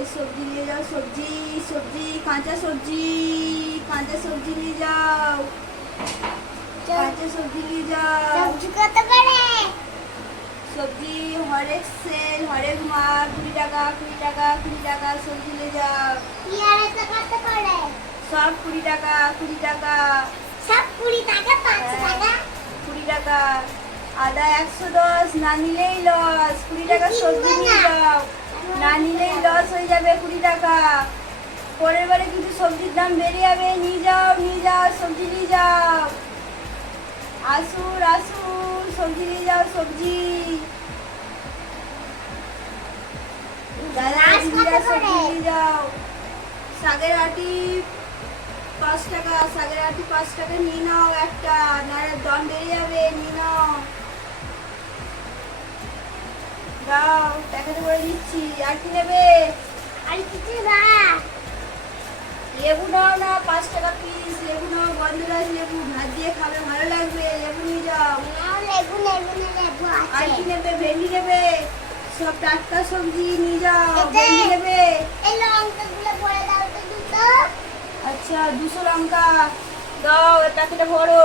ये सब्जी ले जाओ, सब्जी सब्जी कांचा सब्जी ले जाओ, कांचा सब्जी ले जाओ। सब्जी কত করে? सब्जी हरेक सेल हरेक माल 20 টাকা 20 টাকা 20 টাকা सब्जी ले जाओ। পেয়ারাটা কত করে? सब 20 টাকা 20 টাকা সব 20 টাকা 5 টাকা 20 টাকা। আদা 110 না নিলেই লস। 20 টাকা সবজি নিয়ে যাও, না নিলেই লস হয়ে যাবে 20 টাকা। পরের বারে কিন্তু সবজির দাম বেড়ে যাবে। নিয়ে যাও সবজি নিয়ে যাও। আসুন সবজি নিয়ে যাও, সবজি দাদা দিদিরা সবজি নিয়ে যাও। শাকের আটি 5 টাকা, শাকের আটি 5 টাকা নিয়ে নাও একটা, নাহলে দাম বেড়ে যাবে। নিয়ে নাও, দাও প্যাকেটে করে দিচ্ছি। আর কি নেবে? আর কিছু না। লেবু নাও না, 5 টাকা পিস লেবু নাও, গন্ধরাজ লেবু, ভাত দিয়ে খাবে ভালো লাগবে। লেবু নিয়ে যাও। নাও লেবু আর আছে। কি নেবে? ভেন্ডি নেবে, সব টাটকা সবজি নিয়ে যাও। এতে- ভেন্ডি নেবে? এই লঙ্কাগুলো ভরে দাও তো দুটো। আচ্ছা 200 লঙ্কা দাও, এর প্যাকেটে ভরো।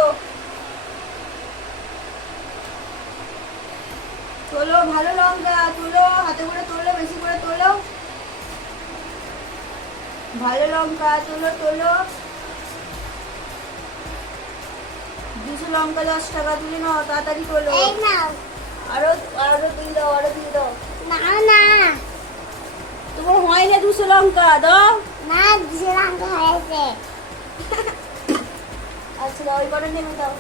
তোলো ভালো লঙ্কা, তোলো হাতে করে, তোলো বেশি করে তোলো। ভালো লঙ্কা তোলো 200 লঙ্কা 10 টাকা তুলে নাও, তাড়াতাড়ি তোলো। এই নাও। আরো দিয়ে দাও, আরো দিয়ে দাও। নাও না। তোমার হয় না 200 লঙ্কা দাও। না দুটো লঙ্কা হয়েছে। আচ্ছা দাও, ওই কটা নেবে দাও।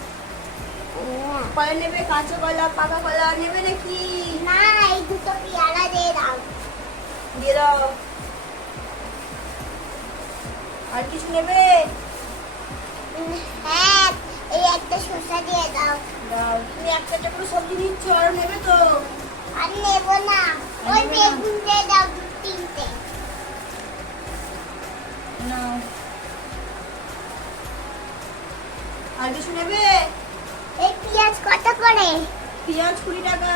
কলা নেবে? কাঁচা কলা পাকা কলা নেবে নাকি? না এই দুটো পেয়ারা দিয়ে দাও। দিয়ে দাও। আর কিছু নেবে? হ্যাঁ এই একটা শসা দিয়ে দাও। দাও। তুমি একটা একটা করে সবজি নিচ্ছ, আরো নেবে তো? আর নেব না। ওই নেবে না? বেগুন দিয়ে দাও 3টে। নাও। আর কিছু নেবে? এই পেঁয়াজ কত করে? পেঁয়াজ 20 টাকা।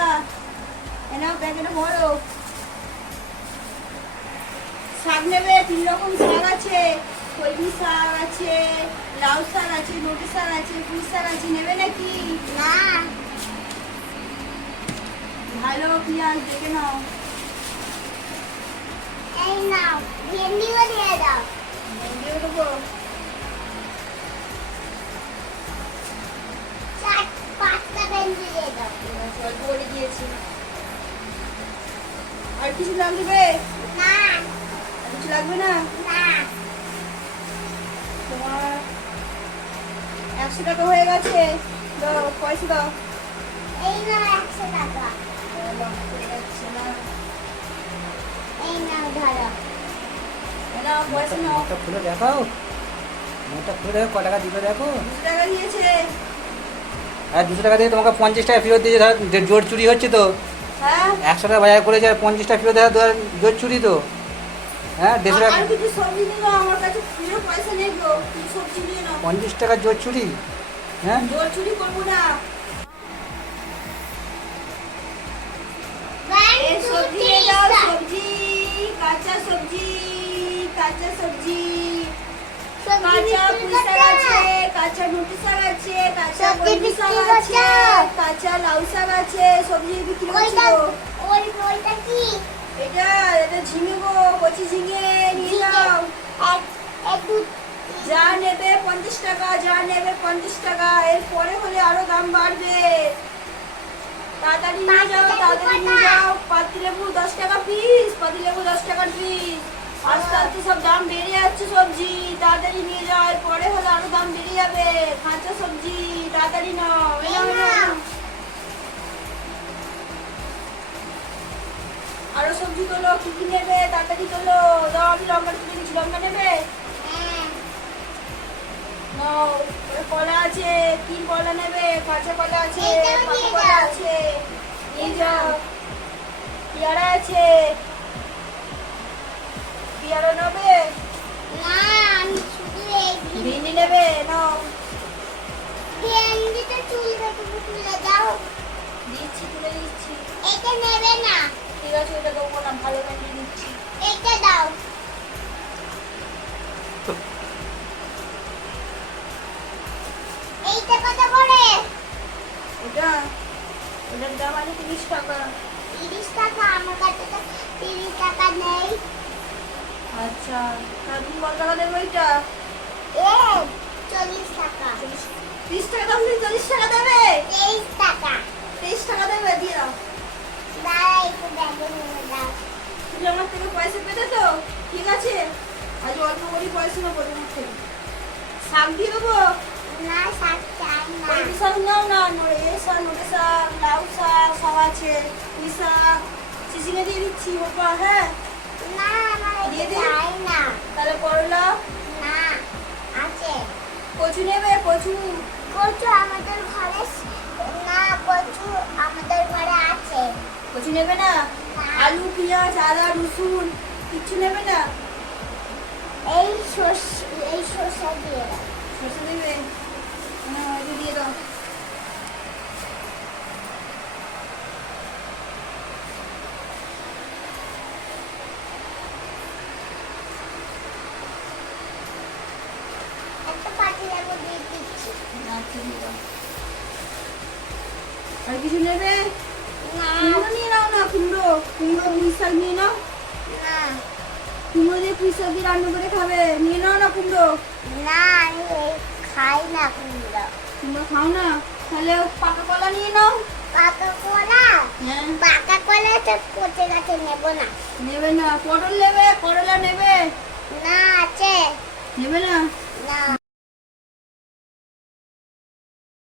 এনাও প্যাকেটে ভরো। শাক নেবে? 3 রকম শাক আছে, কলমি শাক আছে, লাউ শাক আছে, নোটে শাক আছে, পুঁই শাক আছে। নেবে নাকি? না ভালো পেঁয়াজ দেখে নাও। এই নাও ভেন্ডিও দিয়ে দাও। দিয়ে দেবো। 5টা ভেন্ডি দিয়ে দাও। অল্প করে দিয়েছি। আর কিছু লাগবে? না আর কিছু লাগবে না? না তোমার 100 টাকা হয়ে গেছে। দাও পয়সা দাও। এই নাও 100 টাকা। হয়ে যাচ্ছে না। এই নাও ধরো। নাও পয়সা নাও। মোটা খুলে দেখাও, মোটা খুলে দেখো ক টাকা দিল দেখো। 200 টাকা দিয়েছে। আর 200 টাকা দিয়ে তোমাকে 50 টাকা ফেরত দিয়েছে, ধর যে জোর চুরি হচ্ছে তো। হ্যাঁ 100 টাকা বাজার করেছে আর 50 টাকা ফেরত দেওয়া ধর জোর চুরি তো। হ্যাঁ 150 টাকা, আর কিছু সবজি নিয়ে নাও, আমার কাছে পুরো পয়সা নেই গো। কিছু সবজি নিয়ে নাও। 50 টাকা জোর চুরি। হ্যাঁ জোর চুরি করবো না। এই সবজি নিয়ে যাও, সবজি কাঁচা সবজি, কাঁচা সবজি, কাঁচা পুঁই শাক আছে, কাঁচা নোটে শাক আছে, কাঁচা সবজি কলমি শাক বিক্রি আছে, করছো? কাঁচা লাউ শাক আছে। সবজি বিক্রি করছি ওইটা গো। ওইটা কি? এটা ঝিঙে গো, কচি ঝিঙে নিয়ে যাও। একটু যা নেবে 50 টাকা, যা নেবে 50 টাকা। এরপরে হলে আরো দাম বাড়বে। তাড়াতাড়ি নিয়ে যাও, তাড়াতাড়ি নিয়ে যাও। পাতিলেবু 10 টাকা পিস, পাতিলেবু 10 টাকার পিস। আস্তে আস্তে সব দাম বেড়ে যাচ্ছে সবজি। তাড়াতাড়ি নিয়ে যাও, এরপরে হলে আরো দাম বেড়ে যাবে। কাঁচা সবজি তাড়াতাড়ি নাও। এই নাও, এই নাও। আরো সবজি তোলো, কি কি নেবে তাড়াতাড়ি তোলো। দাও, আমি লঙ্কা তুলে দিচ্ছি। লঙ্কা নেবে? নাও। ওরে কলা আছে, কি কলা নেবে? কাঁচা কলা আছে, এইটাও পাকা নিয়ে কলা যাও। আছে, নিয়ে যাও। পেয়ারা আছে, পেয়ারা নেবে? না আমি শুধু এই ভেন্ডি নেবে? নাও। ভেন্ডিটা চুল কাটবো তুলে দাও। দিচ্ছি, তুলে দিচ্ছি। এটা নেবে না, ঠিক আছে, ওটা দেবো না, ভালো ক্যান্ডি দিচ্ছি। এটা দাও। এইটা কত করে? ওটা ওটার দাম আছে 30 টাকা। 30 টাকা? আমার কাছে তো 30 টাকা নেই। আচ্ছা, তাহলে তুমি কত টাকা দেবে ওইটা? এ 40 টাকা। 30 টাকা দাম দিয়ে 40 টাকা দেবে? 23 টাকা। 23 টাকা দেবে, দিয়ে দাও। দাঁড়া, একটু ব্যাগে নিয়ে দাও। তুমি আমার থেকে পয়সা পেতে তো? ঠিক আছে, আজ অল্প করে পয়সা নেবো তোমার থেকে। শাক দিয়ে দেবো? না, শাক চাই না। কলমি শাক নাও না, এ শাক, নোটে শাক, লাউ শাক সব আছে, পুঁই শাক চিচিঙে দিয়ে দিচ্ছি বাবা। হ্যাঁ, না, আমার দিয়ে এটা দিই? চাই না। তাহলে করলা, না, আছে। কচু নেবে? কচু কচু আমাদের ঘরে না, কচু আমাদের ঘরে আছে। কচু নেবে না? না। আলু, পেঁয়াজ, আদা, রসুন কিচ্ছু নেবে না? এই শসা দিয়ে দাও। সরষে দেবে? হ্যাঁ, এটা দিয়ে দাও। একটা পাতিলেবু দিয়ে দিচ্ছি। আচ্ছা, দিয়ে দাও। আর কিছু নেবে? না, কুমড়ো নিয়ে নাও না, কুমড়ো, পুঁই শাক নিয়ে নাও। না, কুমড়ো দিয়ে পুঁই শাক দিয়ে রান্না করে খাবে, নিয়ে নাও না কুমড়ো। না, আমি এই খাই না কুমড়ো। কুমড়ো খাও না? তাহলে পাকা কলা নিয়ে নাও। পাকা কলা? হ্যাঁ, পাকা কলা তো পচে গেছে, নেব না। নেবে না? পটল নেবে? করলা নেবে? না, আছে। নেবে না? না।